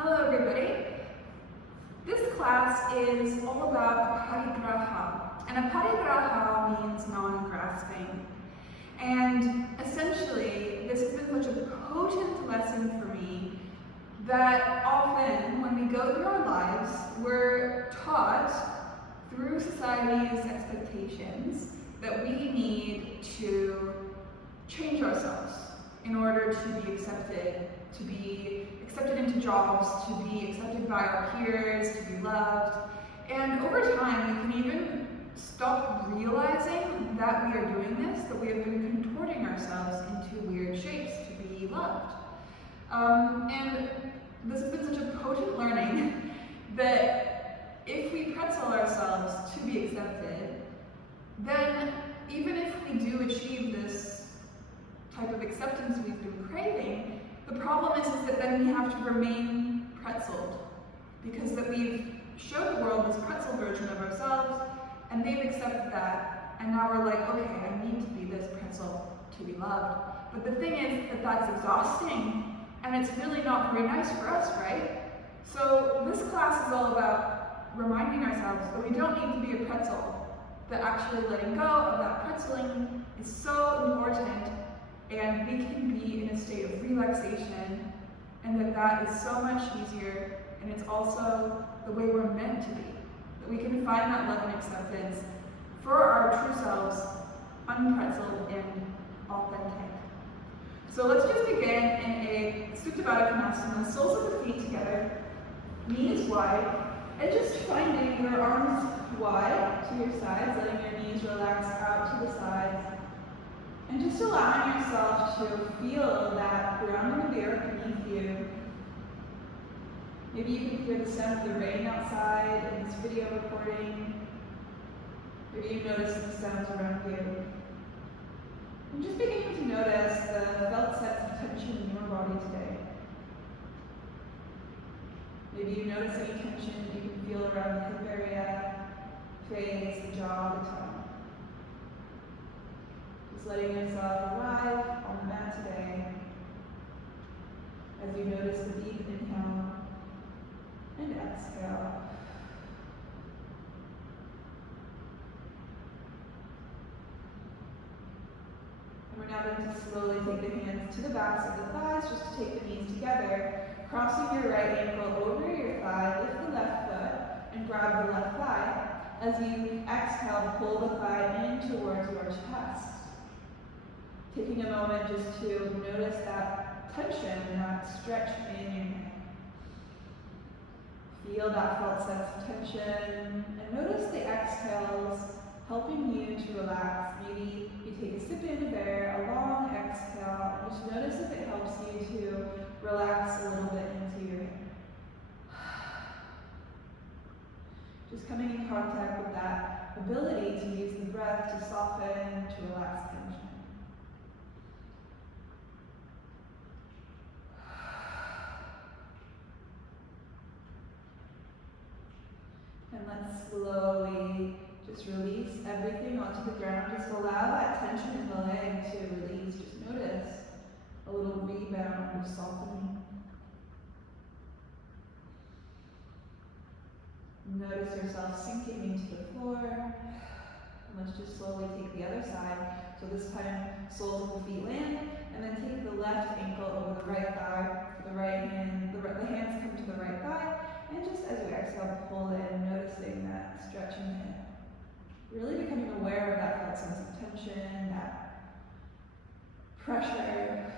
Hello everybody. This class is all about APARIGRAHA, and APARIGRAHA means non-grasping. And essentially, this has been such a potent lesson for me that often when we go through our lives, we're taught through society's expectations that we need to change ourselves in order to be accepted into jobs, to be accepted by our peers, to be loved. And over time, we can even stop realizing that we are doing this, that we have been contorting ourselves into weird shapes to be loved. And this has been such a potent learning that if we pretzel ourselves to be accepted, then even if we do achieve this type of acceptance we've been craving, the problem is that then we have to remain pretzeled, because that we've showed the world this pretzel version of ourselves, and they've accepted that, and now we're like, okay, I need to be this pretzel to be loved. But the thing is that that's exhausting, and it's really not very nice for us, right? So this class is all about reminding ourselves that we don't need to be a pretzel, that actually letting go of that pretzeling is so important, and we can be in a state of relaxation, and that is so much easier, and it's also the way we're meant to be. That we can find that love and acceptance for our true selves, unpretzeled and authentic. So let's just begin in a Supta Baddha Konasana, soles of the feet together, knees wide, and just finding your arms wide to your sides, letting your knees relax out to the sides. And just allowing yourself to feel that grounding of the earth beneath you. Maybe you can hear the sound of the rain outside in this video recording. Maybe you notice the sounds around you. And just beginning to notice the felt sense of tension in your body today. Maybe you notice any tension you can feel around the hip area, face, the jaw, the tongue. Just letting yourself arrive on the mat today as you notice the deep inhale and exhale. And we're now going to slowly take the hands to the backs of the thighs, just to take the knees together, crossing your right ankle over your thigh, lift the left foot, and grab the left thigh. As you exhale, pull the thigh in towards your chest. Taking a moment just to notice that tension, that stretch in your neck. Feel that felt sense of tension, and notice the exhales helping you to relax. Maybe you take a sip in of air, a long exhale, and just notice if it helps you to relax a little bit into your hair. Just coming in contact with that ability to use the breath to soften, to relax tension. And let's slowly just release everything onto the ground. Just allow that tension in the leg to release. Just notice a little rebound of softening. Notice yourself sinking into the floor. And let's just slowly take the other side. So this time, soles of the feet land, and then take the left ankle over the right thigh, the right hand, the hands come to the right thigh, and just as you exhale, pull in, noticing that stretch in the hip. Really becoming aware of that felt sense of tension, that pressure,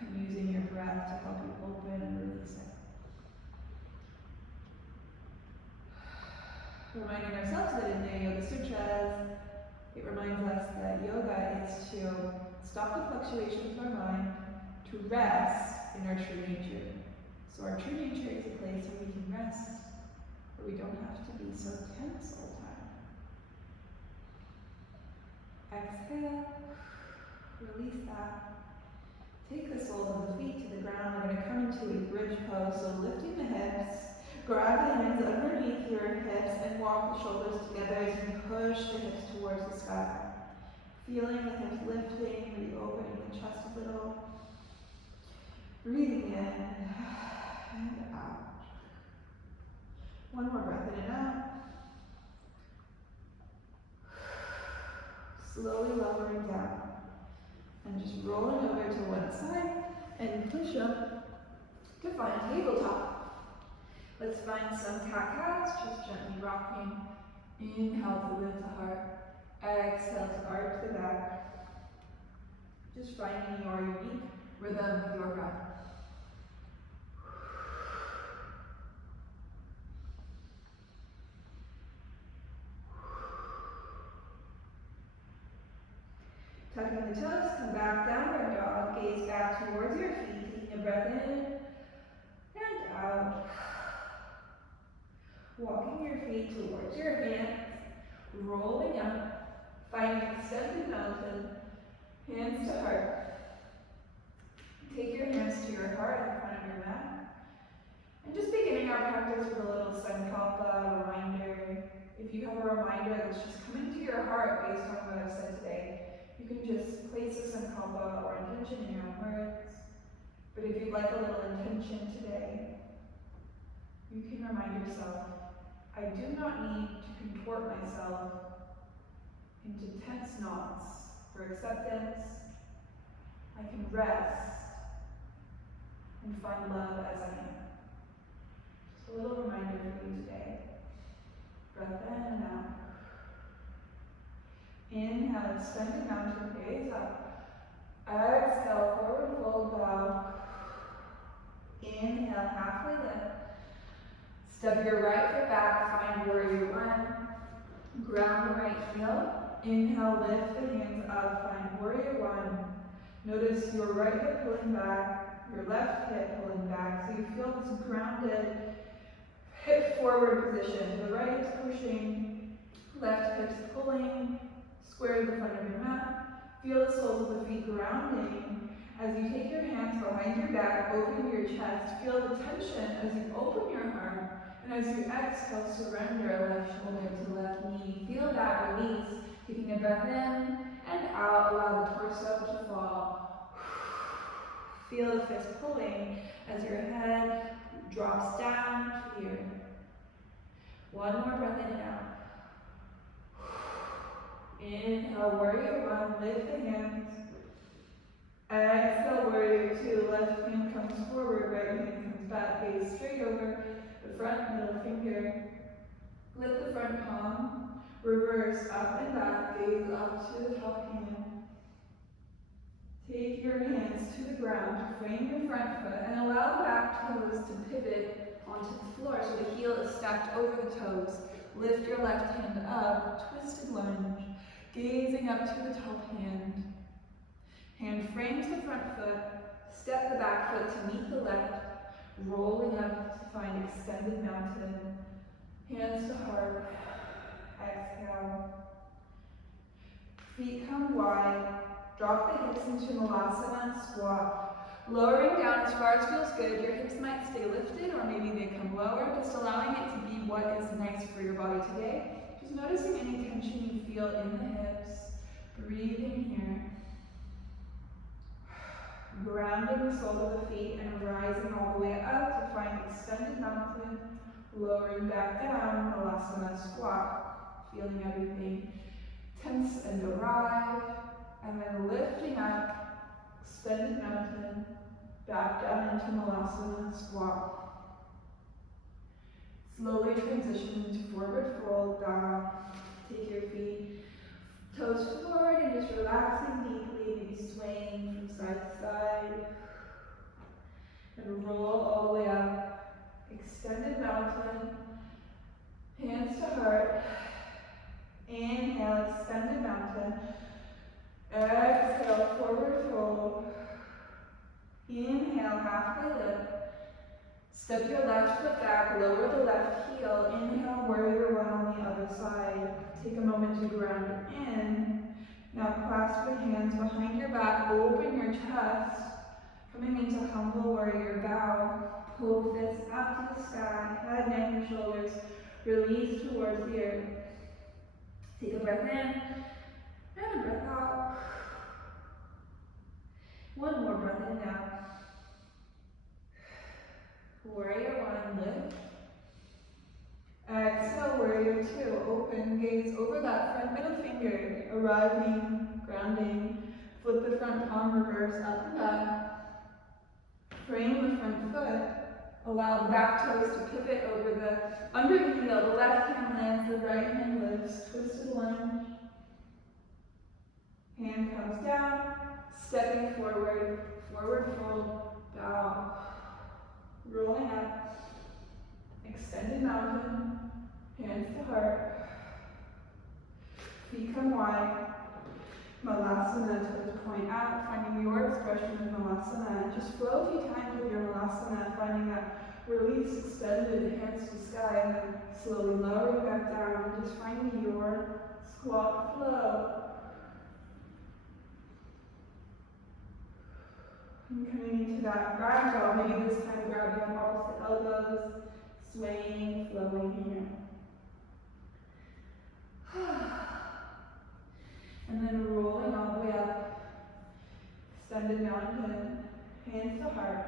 and using your breath to help you open and release it. Reminding ourselves that in the Yoga Sutras, it reminds us that yoga is to stop the fluctuations of our mind, to rest in our true nature. So our true nature is a place where we can rest, where we don't have to be so tense all the time. Exhale, release that. Take the soles of the feet to the ground. We're going to come into a bridge pose, so lifting the hips, grab the hands underneath your hips and walk the shoulders together as you push the hips towards the sky. Feeling the hips lifting, reopening the chest a little. Breathing in and out. And just rolling over to one side and push up to find tabletop. Let's find some cat-cows, just gently rocking. Inhale to lift the heart. Exhale to arch the back. Just finding your unique rhythm with your breath. Tucking the toes, come back, downward dog. Gaze back towards your feet, taking a breath in and out. Walking your feet towards your hands, rolling up, finding extended mountain, hands to heart. Take your hands to your heart in front of your mat. And just beginning our practice with a little sankalpa reminder. If you have a reminder that's just coming to your heart based on what I've said today, you can just place a sankalpa or intention in your own words. But if you'd like a little intention today, you can remind yourself, I do not need to contort myself into tense knots for acceptance. I can rest and find love as I am. Just a little reminder for you today. Breath in and out. Inhale, extended mountain, gaze up. Exhale, forward fold, bow. Inhale, halfway lift. Step your right foot back, find warrior one. Ground the right heel. Inhale, lift the hands up, find warrior one. Notice your right hip pulling back, your left hip pulling back, so you feel this grounded hip forward position. The right hip's pushing, left hip's pulling, square to the front of your mat. Feel the soles of the feet grounding. As you take your hands behind your back, open your chest. Feel the tension as you open your heart. And as you exhale, surrender left shoulder to left knee. Feel that release. Taking a breath in and out, allow the torso to fall. Feel the fist pulling as your head drops down to the earth. One more breath in and out. Inhale, warrior one, lift the hands. Exhale, warrior two, left hand comes forward, right hand comes back, gaze straight over the front middle finger. Lift the front palm, reverse up and back, gaze up to the top hand. Take your hands to the ground to frame your front foot and allow the back toes to pivot onto the floor so the heel is stacked over the toes. Lift your left hand up, twisted lunge, gazing up to the top hand. Hand frames the front foot, step the back foot to meet the left, rolling up to find extended mountain. Hands to heart, exhale. Feet come wide, drop the hips into Malasana squat. Lowering down as far as feels good, your hips might stay lifted or maybe they come lower, just allowing it to be what is nice for your body today. Just noticing any tension you feel in the hips, breathing here. Grounding the soles of the feet and rising all the way up to find extended mountain, lowering back down, Malasana squat, feeling everything tense and arrive, and then lifting up, extended mountain, back down into Malasana squat. Slowly transition into forward fold, down, take your feet, toes forward and just relaxing deeply, maybe swaying from side to side. And roll all the way up. Extended mountain. Hands to heart. Inhale, extended mountain. Exhale, forward fold. Inhale, halfway lift. Step your left foot back, lower the left heel. Inhale, warrior one on the other side. Take a moment to ground in. Now clasp the hands behind your back, open your chest. Coming into humble warrior bow. Pull fists up to the sky, head, neck, and shoulders. Release towards the earth. Take a breath in and a breath out. One more breath in now. Warrior one, lift. Exhale, warrior two, open, gaze over that front middle finger, arriving, grounding. Flip the front front palm reverse up and back. Frame the front foot. Allow the back toes to pivot over under the heel. The left hand lands, the right hand lifts. Twisted lunge. Hand comes down. Stepping forward. Forward fold. Bow. Rolling up. Extended mountain. Hands to heart. Feet come wide. Malasana, toes point out, finding your expression of Malasana. Just flow a few times with your Malasana, finding that release, extended, hands to sky, and then slowly lowering back down, just finding your squat flow. And coming into that ragdoll, maybe this time grab your opposite elbows, swaying, flowing here. And then rolling all the way up, extended mountain, hands to heart.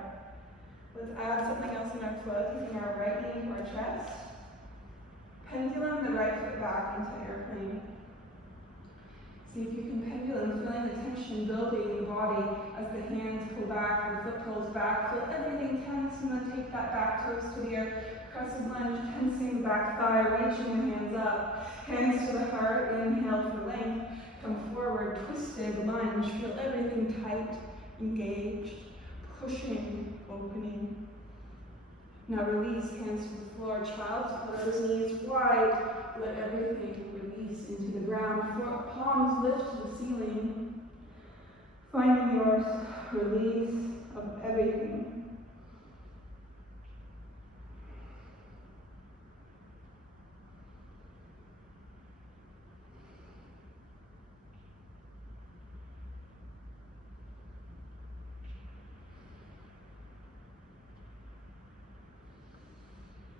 Let's add something else in our flow, taking our right knee to our chest. Pendulum the right foot back into airplane. See if you can pendulum, feeling the tension building in the body as the hands pull back, the foot pulls back. Feel everything tense, and then take that back toes to the earth. Crescent lunge, tensing the back thigh, reaching the hands up. Hands to the heart, inhale for length. Come forward, twisted lunge. Feel everything tight, engaged, pushing, opening. Now release, hands to the floor. Child's pose, knees wide. Let everything release into the ground. Palms lift to the ceiling. Finding your release of everything.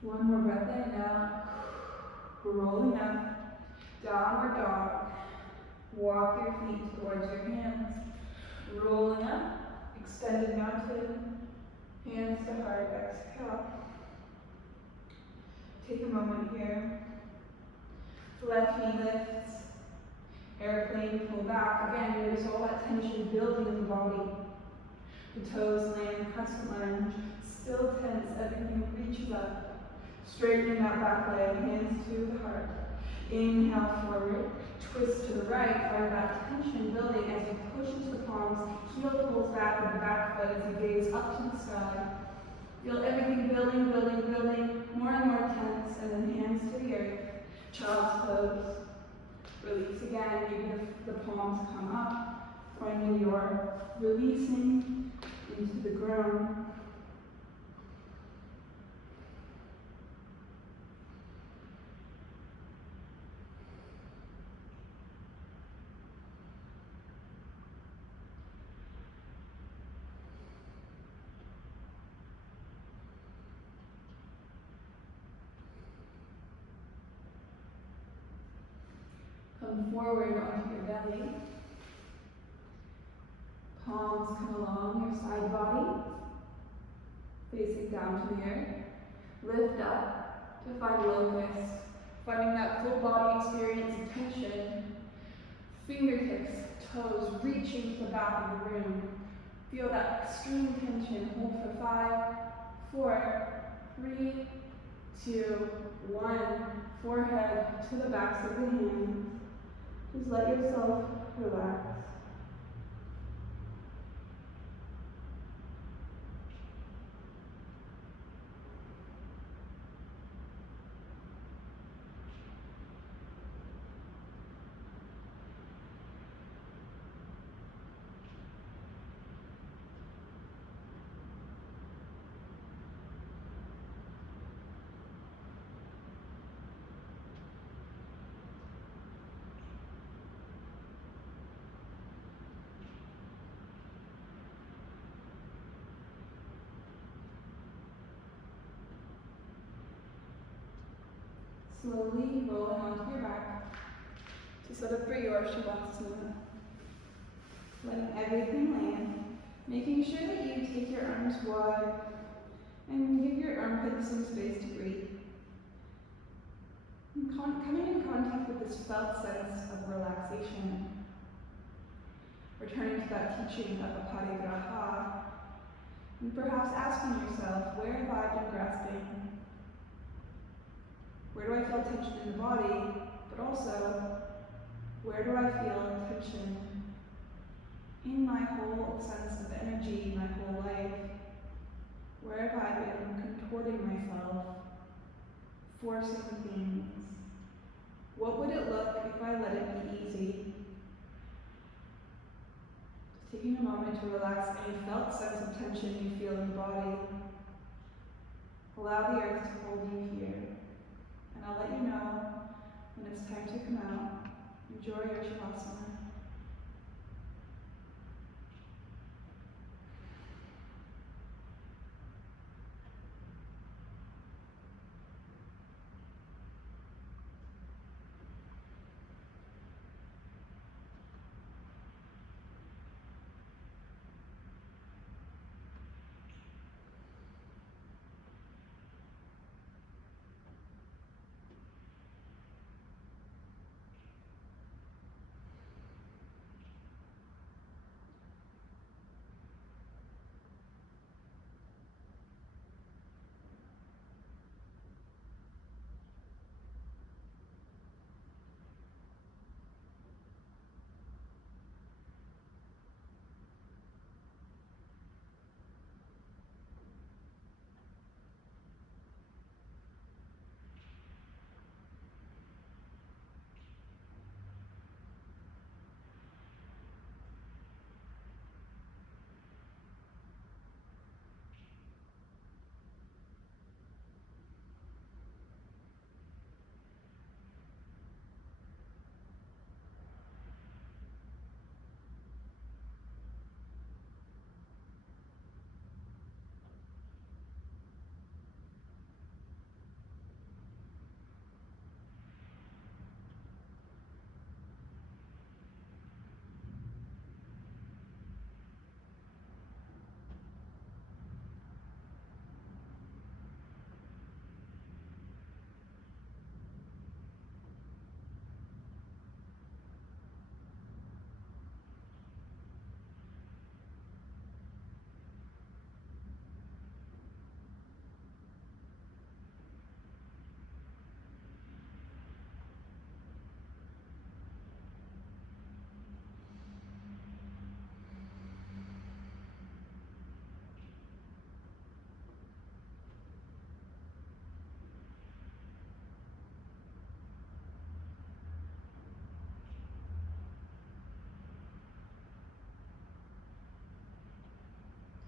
One more breath in and out. Rolling up. Downward dog. Walk your feet towards your hands. Rolling up. Extended mountain. Hands to heart. Exhale. Take a moment here. Left knee lifts. Airplane, pull back. Again, notice all that tension building in the body. The toes land, crescent lunge. Still tense, everything reaches up. Straightening that back leg, hands to the heart. Inhale forward, twist to the right, find that tension building as you push into the palms. Heel pulls back with the back foot as you gaze up to the sky. Feel everything building, building, building, more and more tense, and then hands to the earth. Child's pose. Release again, maybe the palms come up, finding your releasing into the ground. Come forward onto your belly. Palms come along your side body, facing down to the earth. Lift up to find locust, finding that full body experience of tension. Fingertips, toes reaching to the back of the room. Feel that extreme tension. Hold for 5, 4, 3, 2, 1. Forehead to the backs of the hands. Just let yourself relax. Slowly rolling onto your back to set up for your Shavasana. Letting everything land, making sure that you take your arms wide and give your armpits some space to breathe. And coming in contact with this felt sense of relaxation. Returning to that teaching of APARIGRAHA, and perhaps asking yourself, where have I been grasping? Where do I feel tension in the body, but also, where do I feel tension in my whole sense of energy, my whole life? Where have I been contorting myself, forcing things? What would it look if I let it be easy? Just taking a moment to relax any felt sense of tension you feel in the body. Allow the earth to hold you here. And I'll let you know when it's time to come out. Enjoy your Shavasana.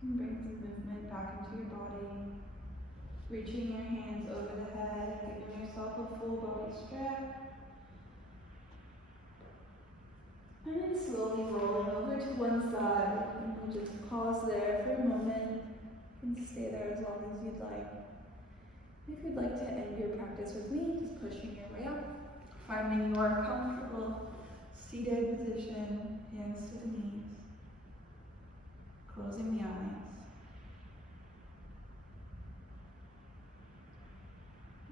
And bring some movement back into your body. Reaching your hands over the head, giving yourself a full body stretch. And then slowly rolling over to one side. And we'll just pause there for a moment. You can stay there as long as you'd like. If you'd like to end your practice with me, just pushing your way up. Finding your comfortable seated position, hands to the knees. Closing the eyes.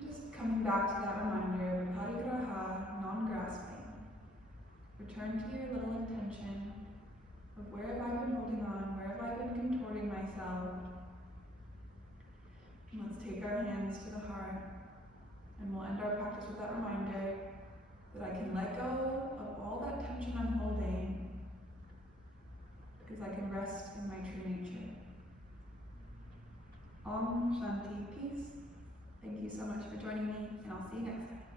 Just coming back to that reminder of APARIGRAHA, non-grasping. Return to your little intention of where have I been holding on, where have I been contorting myself. And let's take our hands to the heart, and we'll end our practice with that reminder that I can let go of all that tension I'm holding because I can rest in my true nature. Om Shanti, peace. Thank you so much for joining me, and I'll see you next time.